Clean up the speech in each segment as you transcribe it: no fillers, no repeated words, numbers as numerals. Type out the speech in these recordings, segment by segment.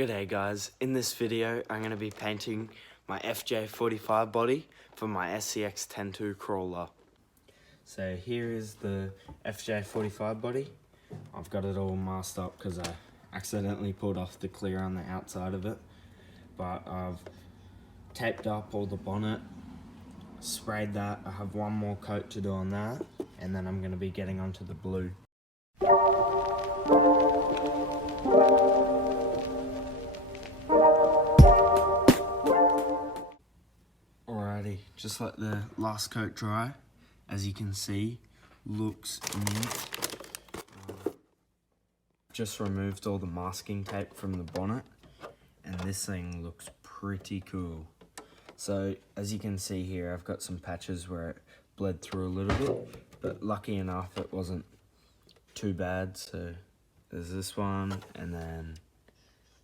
G'day guys, in this video I'm going to be painting my FJ45 body for my scx10 crawler. So here is the FJ45 body. I've got it all masked up because I accidentally pulled off the clear on the outside of it. But I've taped up all the bonnet, sprayed that. I have one more coat to do on that, and then I'm going to be getting onto the blue. Alrighty, just let the last coat dry. As you can see, looks neat. Just removed all the masking tape from the bonnet, and this thing looks pretty cool. So as you can see here, I've got some patches where it bled through a little bit, but lucky enough it wasn't too bad. So there's this one and then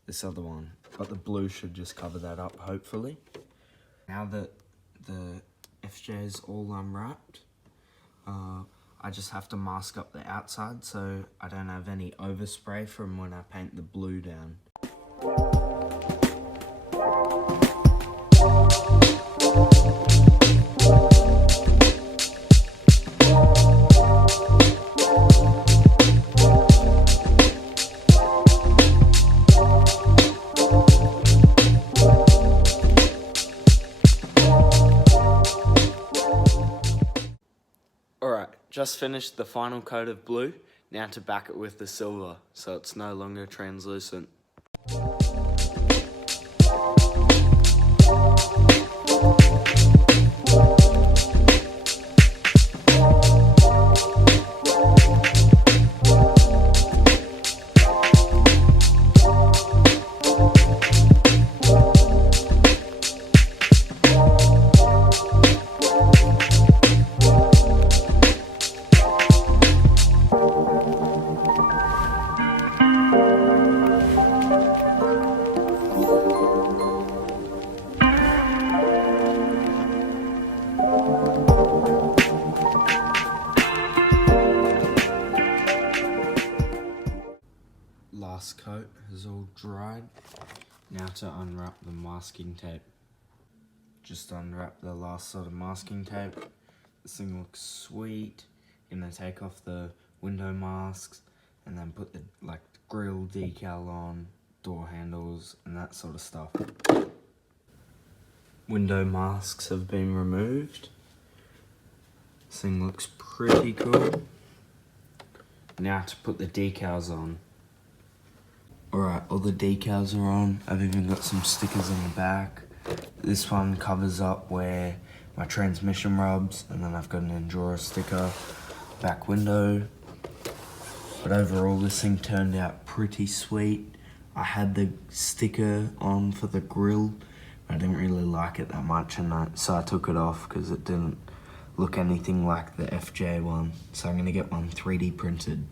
this other one, but the blue should just cover that up hopefully. Now that the FJ is all unwrapped, I just have to mask up the outside so I don't have any overspray from when I paint the blue down. Alright, just finished the final coat of blue, now to back it with the silver, so it's no longer translucent. Last coat is all dried. Now to unwrap the masking tape. Just unwrap the last sort of masking tape. This thing looks sweet. Gonna take off the window masks and then put the grill decal on, door handles and that sort of stuff. Window masks have been removed. This thing looks pretty cool. Now to put the decals on. Alright, all the decals are on. I've even got some stickers on the back. This one covers up where my transmission rubs, and then I've got an Enduro sticker, back window. But overall this thing turned out pretty sweet. I had the sticker on for the grill. I didn't really like it that much, and so I took it off because it didn't look anything like the FJ one. So I'm going to get one 3D printed.